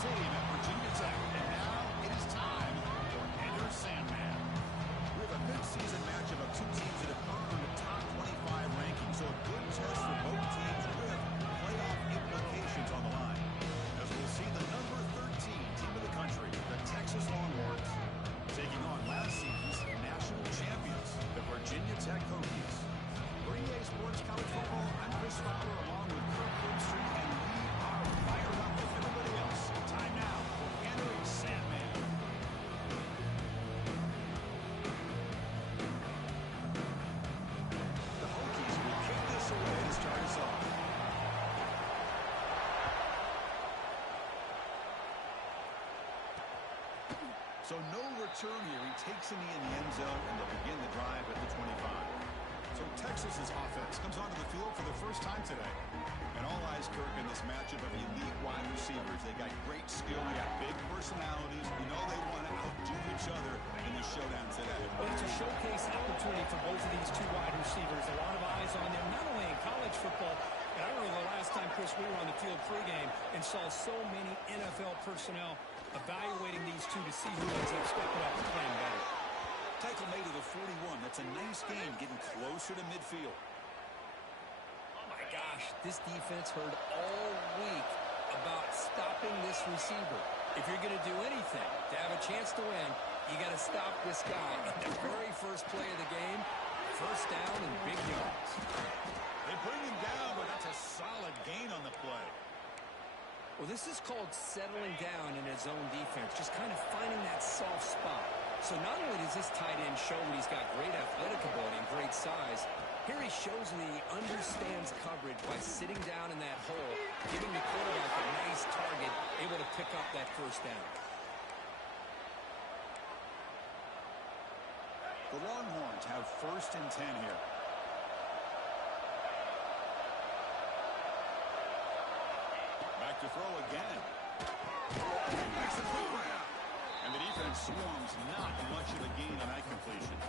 Stadium at Virginia Tech. And now it is time for Enter Sandman. We have a mid-season matchup of two teams that have earned top 25 rankings, so a good test for both teams with playoff implications on the line. As we'll see the number 13 team of the country, the Texas Longhorns, taking on last season's national champions, the Virginia Tech Hokies. For EA Sports College Football, I'm Chris Fowler along with Kirk Herbstreit, and we are fired up with everybody else. Time now for Entering Sandman. The Hokies will kick this away to start us off. So no return here. He takes a knee in the end zone, and they'll begin the drive at the 25. So Texas's offense comes onto the field for the first time today. And all eyes, Kirk, in this matchup of elite wide receivers. They got great skill. They got big personalities. You know they want to outdo each other in the showdown today. Well, it's a showcase opportunity for both of these two wide receivers. A lot of eyes on them, not only in college football, but I remember the last time, Chris, we were on the field pregame and saw so many NFL personnel evaluating these two to see who ends up stepping up and playing better. Tackle made to the 41. That's a nice game, getting closer to midfield. Oh, my gosh. This defense heard all week about stopping this receiver. If you're going to do anything to have a chance to win, you got to stop this guy. And the very first play of the game, first down and big yards. They bring him down, but that's a solid gain on the play. Well, this is called settling down in his own defense, just kind of finding that soft spot. So not only does this tight end show that he's got great athletic ability and great size, here he shows that he understands coverage by sitting down in that hole, giving the quarterback a nice target, able to pick up that first down. The Longhorns have 1st and 10 here. Back to throw again. Makes a quick round. And the defense swarms, not much of a gain on that completion.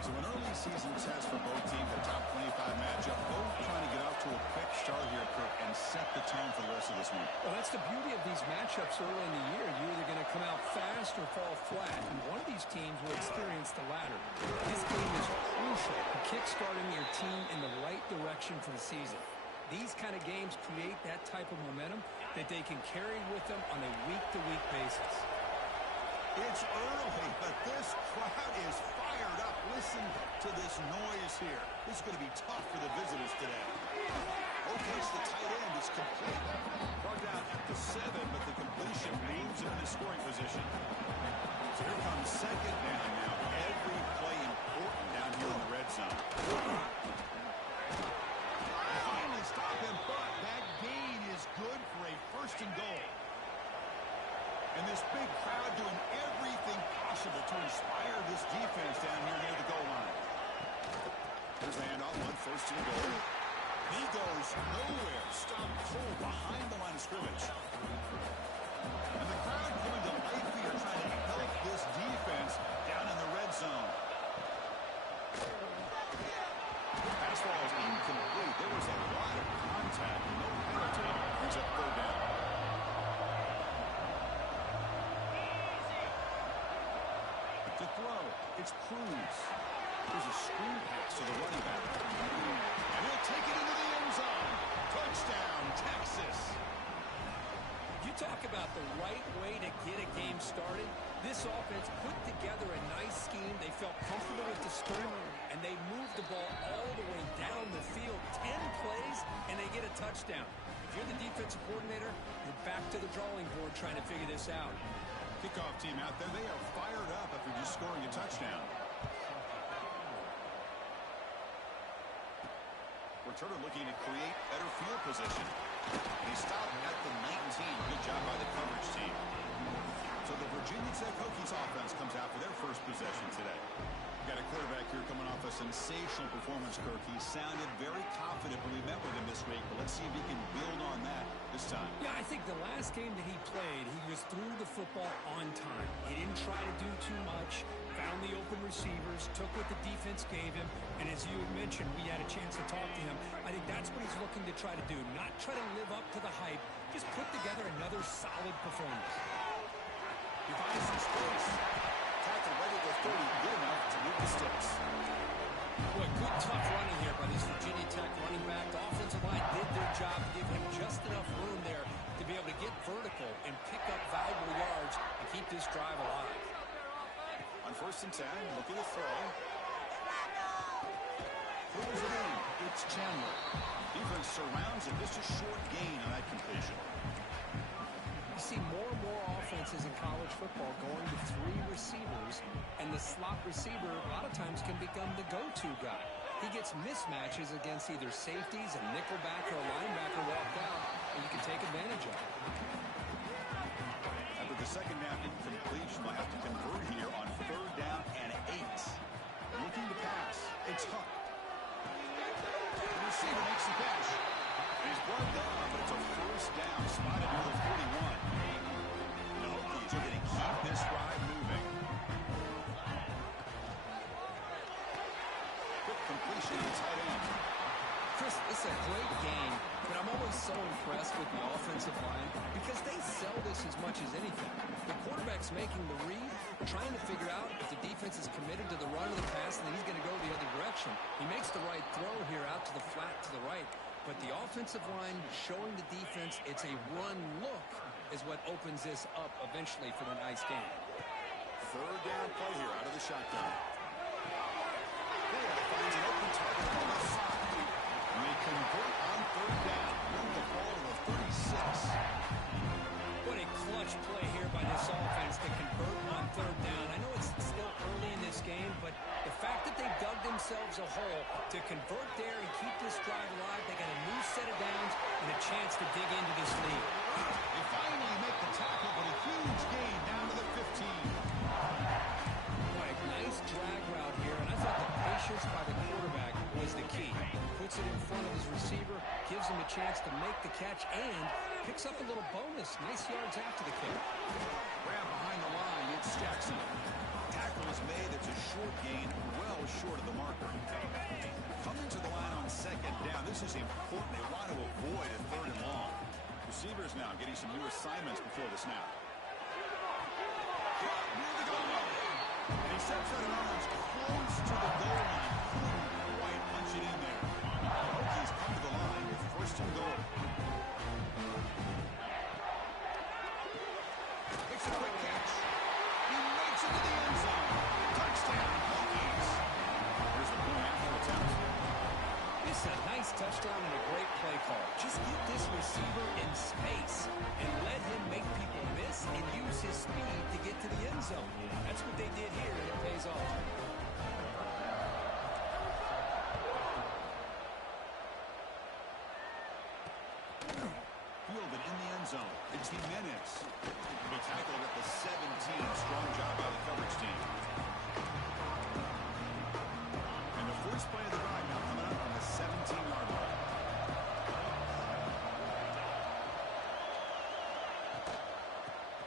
So an early season test for both teams, a top 25 matchup, both trying to get off to a quick start here, Kirk, and set the tone for the rest of this one. Well, that's the beauty of these matchups early in the year. You're either going to come out fast or fall flat, and one of these teams will experience the latter. This game is crucial for kickstarting your team in the right direction for the season. These kind of games create that type of momentum that they can carry with them on a week-to-week basis. It's early, but this crowd is fired up. Listen to this noise here. This is going to be tough for the visitors today. Okay, so the tight end is complete. Brought down at the 7, but the completion moves him into scoring position. So here comes 2nd down now. Every play important down here in the red zone. Stop him, but that gain is good for a 1st and goal. And this big crowd doing everything possible to inspire this defense down here near the goal line. Here's the handoff on 1st and goal. He goes nowhere. Stopped cold behind the line of scrimmage. And the crowd coming to life here, trying to help this defense down in the red zone. Pass ball is incomplete. There was a lot of contact. No penalty. Brings up 3rd down. To throw, it's Cruz. There's a screen pass to the running back. And he'll take it into the end zone. Touchdown, Texas. You talk about the right way to get a game started. This offense put together a nice scheme. They felt comfortable with the start, and they moved the ball all the way down the field. 10 plays, and they get a touchdown. If you're the defensive coordinator, you're back to the drawing board trying to figure this out. Kickoff team out there, they are fired up after just scoring a touchdown. Returner looking to create better field position. And he stopped at the 19. Good job by the coverage team. So the Virginia Tech Hokies offense comes out for their first possession today. Got a quarterback here coming off a sensational performance, Kirk. He sounded very confident when we met with him this week, but let's see if he can build on that this time. Yeah, I think the last game that he played, he was through the football on time. He didn't try to do too much, found the open receivers, took what the defense gave him, and as you had mentioned, we had a chance to talk to him. I think that's what he's looking to try to do, not try to live up to the hype, just just put together another solid performance. He finds some space. Tackle right at the 30, good enough to move the sticks. Boy, good tough running here by this Virginia Tech running back. The offensive line did their job to give him just enough room there to be able to get vertical and pick up valuable yards and keep this drive alive. On 1st and 10, looking to throw. Pulls it in. It's Chandler. Defense surrounds it. Just a short gain on that completion. You see more and more offenses in college football going to 3 receivers, and the slot receiver a lot of times can become the go-to guy. He gets mismatches against either safeties, a nickelback, or a linebacker walk out, and you can take advantage of it. After the second down incompletion, they'll have to convert here on 3rd down and 8. Looking to pass. It's Huck. The receiver makes the catch. He's brought down, but it's a 1st down. Spotted near the 41. The Hokies are going to keep this drive moving. Quick completion to the tight end. Chris, it's a great game, but I'm always so impressed with the offensive line because they sell this as much as anything. The quarterback's making the read, trying to figure out if the defense is committed to the run or the pass, and then he's going to go the other direction. He makes the right throw here out to the flat to the right, but the offensive line showing the defense it's a run look is what opens this up eventually for the nice game. 3rd down play here out of the shotgun. There finds an open target on the left side. And they convert on 3rd down. Move the ball to the 36. What a clutch play here by this offense to convert on 3rd down. I know it's still early in this game, but the fact that they dug themselves a hole to convert there and keep this drive alive, they got a new set of downs and a chance to dig into this lead. They finally make the tackle, but a huge gain down to the 15. Boy, nice drag route here, and I thought the patience by the quarterback was the key. Puts it in front of his receiver, gives him a chance to make the catch, and picks up a little bonus. Nice yards after the kick. Grab behind the line, it's Jackson. Tackle is made, it's a short gain, well short of the marker. Coming to the line on 2nd down, this is important. They want to avoid a 3rd and long. Receivers now getting some new assignments before the snap. Near the goal line. And he steps out of bounds close to the goal line. Couldn't quite punch it in there. The Hokies come to the line with 1st and goal. Makes a quick catch. He makes it to the end zone. Touchdown, Hokies. Here's the point after attempt. It's a nice touchdown and a great play call. Just get this receiver in space and let him make people miss and use his speed to get to the end zone. That's what they did here, and it pays off. Fielded in the end zone. It's Jimenez. He tackled at the 17. Strong job by the coverage team. And the first play of the drive now coming up on the 17-yard line.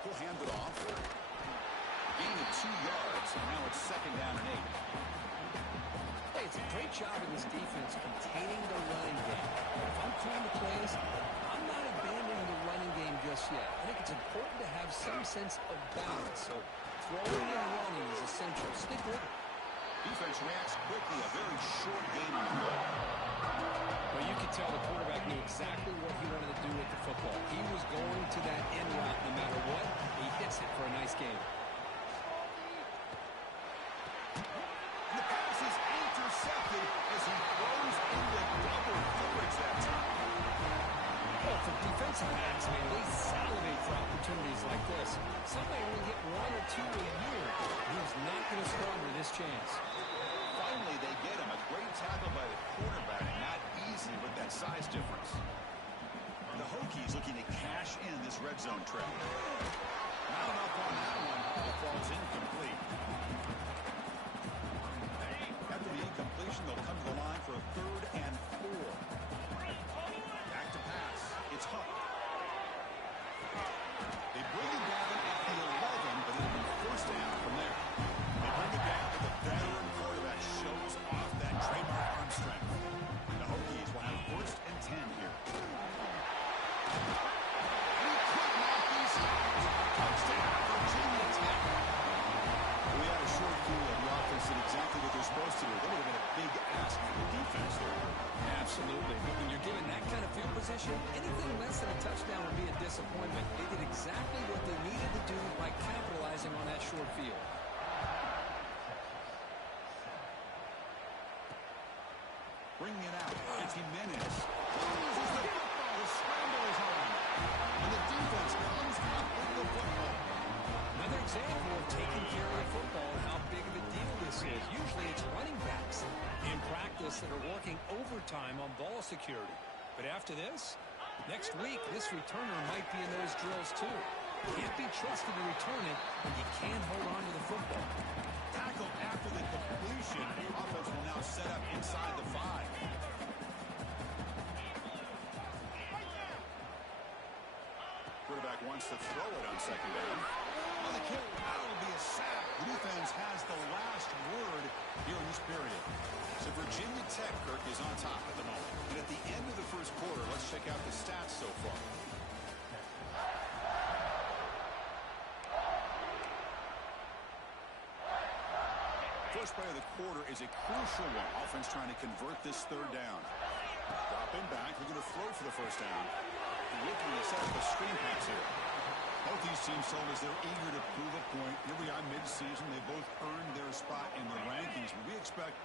He'll hand it off. Gain of 2 yards, and now it's 2nd down and 8. Hey, it's a great job in this defense containing the running game. If I'm calling the plays, I'm not abandoning the running game just yet. I think it's important to have some sense of balance. So throwing and running is essential. Stick with it. Defense reacts quickly. A very short game on the play. Well, you could tell the quarterback knew exactly what he wanted to do with the football. He was going to that end route no matter what. He hits it for a nice game. And the pass is intercepted as he throws into double coverage that time. Well, for defensive backs, man, they salivate for opportunities like this. Somebody only get 1 or 2 a year. He's not going to squander this chance. Finally, they get him. A great tackle by the quarterback. Not easy with that size difference. The Hokies looking to cash in this red zone trip. Not enough on that one. It falls incomplete. After the incompletion, they'll come to the line for a 3rd and 4. Back to pass. It's Huck. They bring it down at the 11, but it'll be 1st down from there. They bring it down, but the veteran quarterback shows off that trademark arm strength. The Hokies will have 1st and 10 here. Bringing it out. It's Jimenez. Loses the football. The scramble is on. And the defense comes up with the football. Another example of taking care of the football and how big of a deal this is. Usually it's running backs in practice that are working overtime on ball security. But after this, next week, this returner might be in those drills too. Can't be trusted to return it when you can't hold on to the football. Tackle after the completion. The offense will now set up inside the 5. Quarterback wants to throw it on second down. On the kick, that'll be a sack. The defense has the last word here in this period. So Virginia Tech, Kirk, is on top at the moment. And at the end of the first quarter, let's check out the stats so far. First play of the quarter is a crucial one. Offense trying to convert this third down. Dropping back, looking to throw for the first down. Looking to set up a screen pass here. Both these teams told us they're eager to prove a point. Here we are mid-season. They both earned their spot in the rankings. But we expect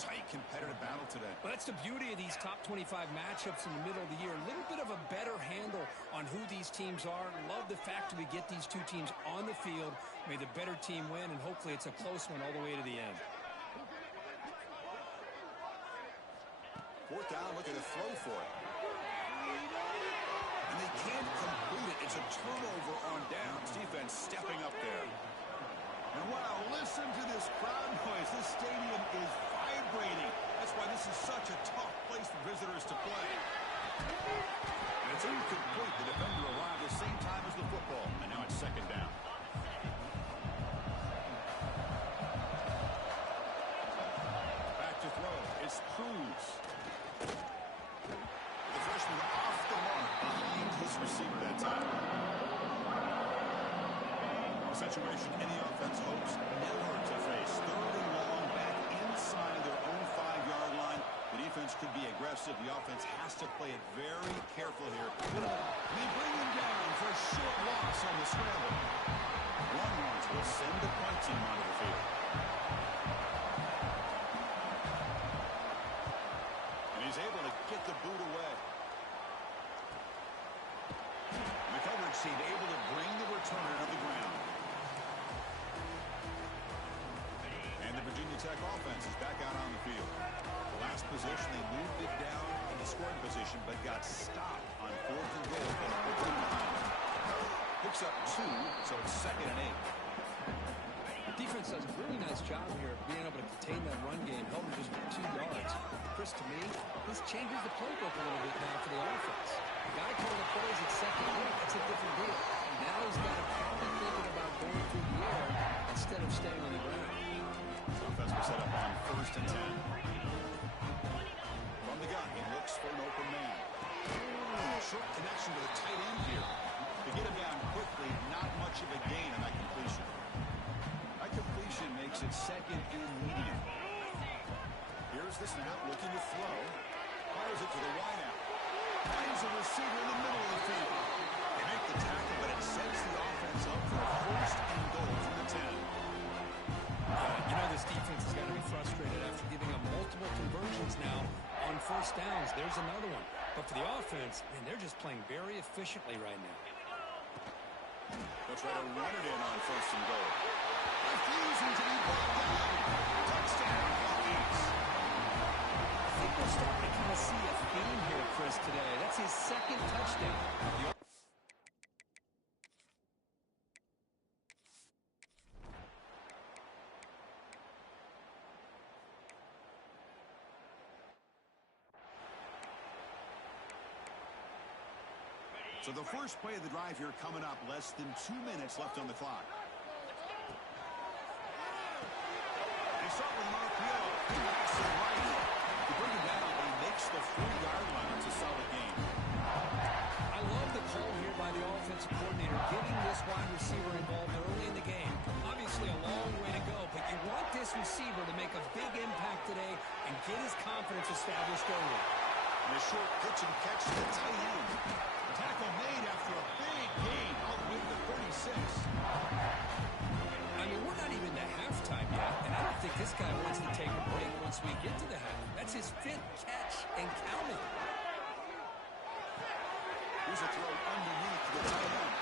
tight competitive battle today. Well, that's the beauty of these top 25 matchups in the middle of the year. A little bit of a better handle on who these teams are. Love the fact that we get these two teams on the field. May the better team win, and hopefully it's a close one all the way to the end. Fourth down, looking to throw for it. And they can't complete it. It's a turnover on downs. Defense stepping up there. And wow, listen to this crowd noise. This stadium is vibrating. That's why this is such a tough place for visitors to play. And it's incomplete. The defender arrived the same time as the football. And now it's second down. Back to throw. It's Cruz. The freshman off the mark behind his receiver that time. A situation any offense hopes never to face. Third and long, back inside their own 5-yard line. The defense could be aggressive. The offense has to play it very careful here. They bring him down for a short loss on the scramble. Longhorns will send the punt team onto the field. And he's able to get the boot away. And the coverage team able to bring the returner to the ground. And the Virginia Tech offense is back out on the field. The last possession, they moved it down in the scoring position, but got stopped on 4th and goal. Picks up 2, so it's 2nd and 8. Defense does a really nice job here being able to contain that run game, held him just 2 yards. Chris, to me, this changes the playbook a little bit now for the offense. The guy calling the plays at second unit, that's a different deal. Now he's got to probably thinking about going through the air instead of staying on the ground. Offense will set up on 1st and 10. From the gun, he looks for an open man. Short connection to the tight end here. To get him down quickly, not much of a gain on that completion. That completion makes it 2nd and medium. Here's the snap, looking to throw. Fires it to the wideout. Finds a receiver in the middle of the field. They make the tackle, but it sets the offense up for a 1st and goal from the 10. You know this defense has got to be frustrated after giving up multiple conversions now on 1st downs. There's another one. But for the offense, man, they're just playing very efficiently right now. They'll try to run it in on 1st and goal. Refusing to be brought down. Touchdown, Buccaneers. I think we're starting to kind of see a theme here, Chris, today. That's his 2nd touchdown. So the first play of the drive here coming up, less than 2 minutes left on the clock. They start with an RPO. That's the right. To bring it down, but he makes the 40-yard line. It's a solid game. I love the call here by the offensive coordinator, getting this wide receiver involved early in the game. Obviously a long way to go, but you want this receiver to make a big impact today and get his confidence established early. And a short pitch and catch to the tight end. Tackle made after a big gain all the way to the 36. I mean, we're not even to halftime yet, and I don't think this this guy wants to take a break once we get to the half. That's his 5th catch and counting. Here's a throw underneath the tight end.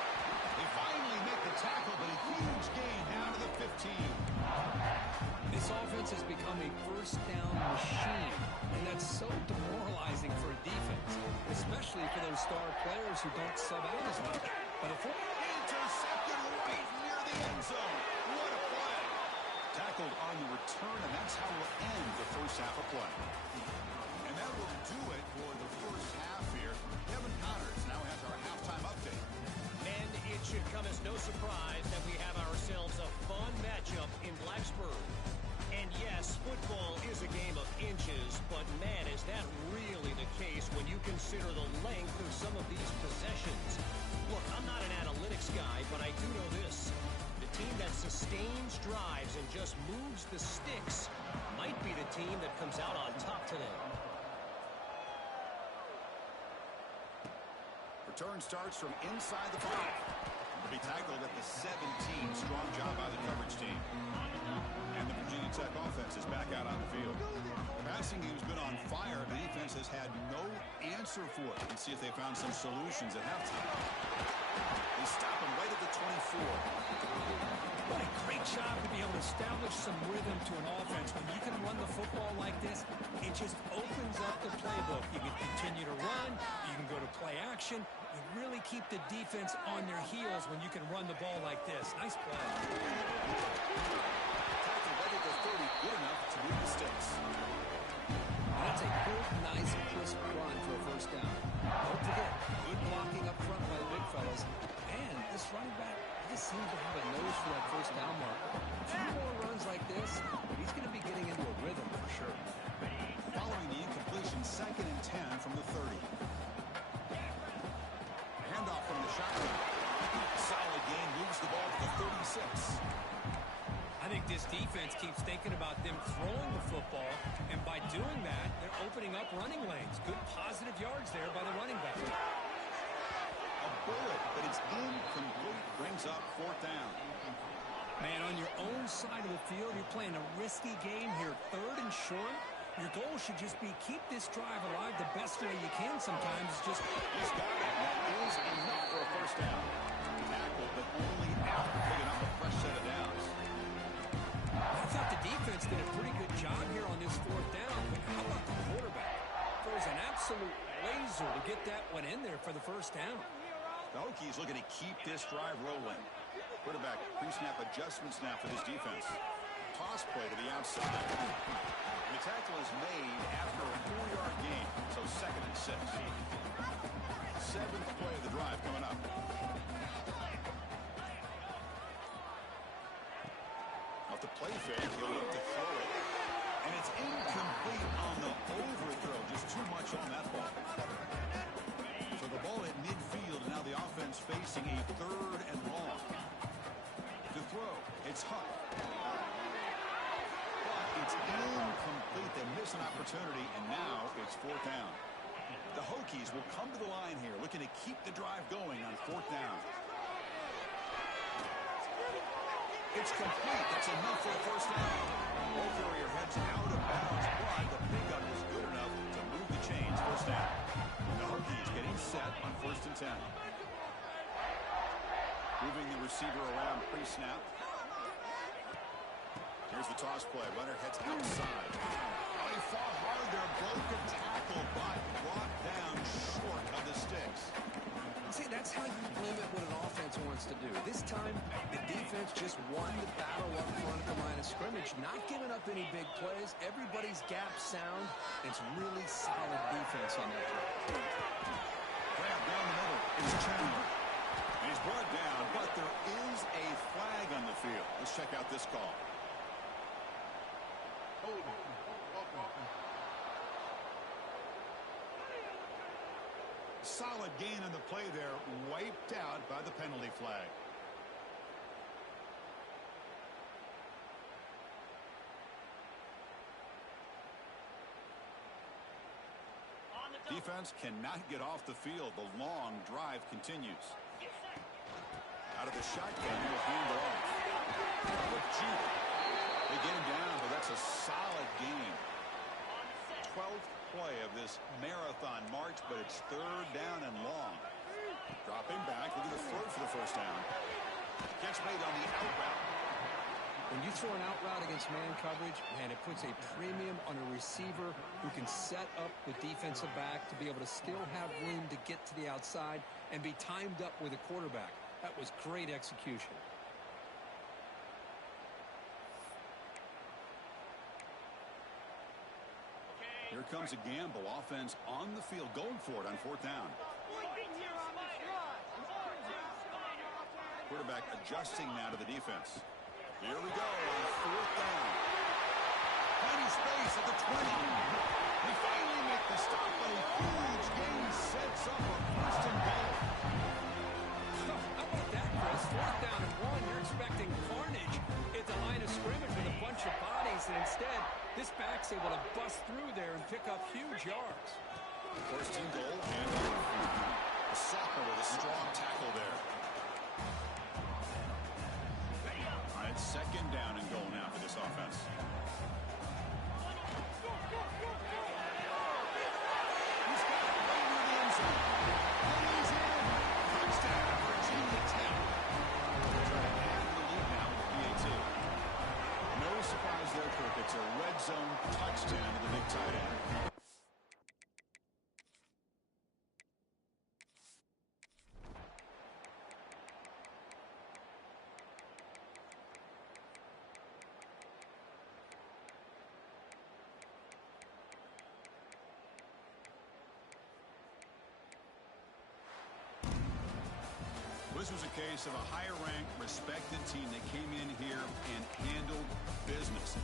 They finally make the tackle, but a huge gain down to the 15. This offense has become a first down machine, and that's so demoralizing for a defense, especially for those star players who don't sub out as much. But if intercepted right near the end zone. What a play. Tackled on the return, and that's how we'll end the first half of play. And that will do it for the first half here. Kevin Connors now has our halftime update. And it should come as no surprise that we have ourselves a fun matchup in Blacksburg. And yes, football is a game of inches, but man, is that really the case when you consider the length of some of these possessions. Look, I'm not an analytics guy, but I do know this. The team that sustains drives and just moves the sticks might be the team that comes out on top today. Return starts from inside the 5. To be tackled at the 17. Strong job by the coverage team. And the Virginia Tech offense is back out on the field. Passing game's been on fire. The defense has had no answer for it. Let's see if they found some solutions at halftime. They stop him right at the 24. what a great job to be able to establish some rhythm to an offense. When you can run the football like this, it just opens up the playbook. You can continue to run. You can go to play action. You really keep the defense on their heels when you can run the ball like this. Nice play. Tackle right at the 30. Good enough to move the sticks. That's a good, nice, crisp run for a first down. Don't forget, good blocking up front by the big fellas. And this running back just seems to have a nose for that first down marker. A few more runs like this, he's going to be getting into a rhythm for sure. Following the incompletion, 2nd and 10 from the 30. Handoff from the shotgun. Solid gain, moves the ball to the 36. I think this defense keeps thinking about them throwing the football, and by doing that, they're opening up running lanes. Good positive yards there by the running back. A bullet, but it's incomplete. Brings up 4th down. Man, on your own side of the field, you're playing a risky game here. 3rd and short. Your goal should just be keep this drive alive the best way you can sometimes. Just He's got it. That is enough for a first down. Tackled, but only after picking up a fresh set of downs. I thought the defense did a pretty good job here on this 4th down, but how about the quarterback? Throws an absolute laser to get that one in there for the first down. The Hokies looking to keep this drive rolling. Quarterback pre-snap adjustment snap for this defense. Toss play to the outside. The tackle is made after a 4-yard gain, so 2nd and 6. 7th play of the drive coming up. Off the play fake, he'll look to throw it. And it's incomplete on the overthrow. Just too much on that ball. So the ball at midfield, and now the offense facing a 3rd and long. To throw, it's Huck. But it's incomplete. They miss an opportunity, and now it's 4th down. The Hokies will come to the line here, looking to keep the drive going on 4th down. It's complete. That's enough for a first down. Ball carrier heads out of bounds, but the pickup is good enough to move the chains. First down. The Hokies getting set on 1st and 10. Moving the receiver around pre-snap. Here's the toss play. Runner heads outside. Oh, he fought hard there. Broke a tackle, but brought down short of the sticks. See, that's how you limit what an offense wants to do. This time, the defense just won the battle up front at the line of scrimmage, not giving up any big plays. Everybody's gap sound. It's really solid defense on that play. Grab down the middle. It's Chandler. And he's brought down, but there is a flag on the field. Let's check out this call. Solid gain on the play there, wiped out by the penalty flag. Defense cannot get off the field. The long drive continues. Out of the shotgun, he'll hand it off. They get him down, but that's It's a solid game. 12th play of this marathon march, but it's third down and long. Dropping back, look at the throw for the first down. Catch made on the out route. When you throw an out route against man coverage, man, it puts a premium on a receiver who can set up the defensive back to be able to still have room to get to the outside and be timed up with a quarterback. That was great execution. Here comes a gamble. Offense on the field, going for it on fourth down. Quarterback adjusting now to the defense. Here we go on fourth down. Plenty space at the 20. We finally make the stop, but a huge gain sets up a first and goal. How about that, Chris? Fourth down and 1. You're expecting carnage at the line of scrimmage with a bunch of bodies, and instead, this back's able to bust through there and pick up huge yards. First and goal, and a sophomore with a strong tackle there. All right, second down and goal now for this offense. He's got it right near the end zone. And he's in. Touchdown, Virginia Tech. They're trying to add to the lead now with PAT. No surprise there, Kirk. It's a red zone touchdown to the big tight end. This was a case of a higher-ranked, respected team that came in here and handled business.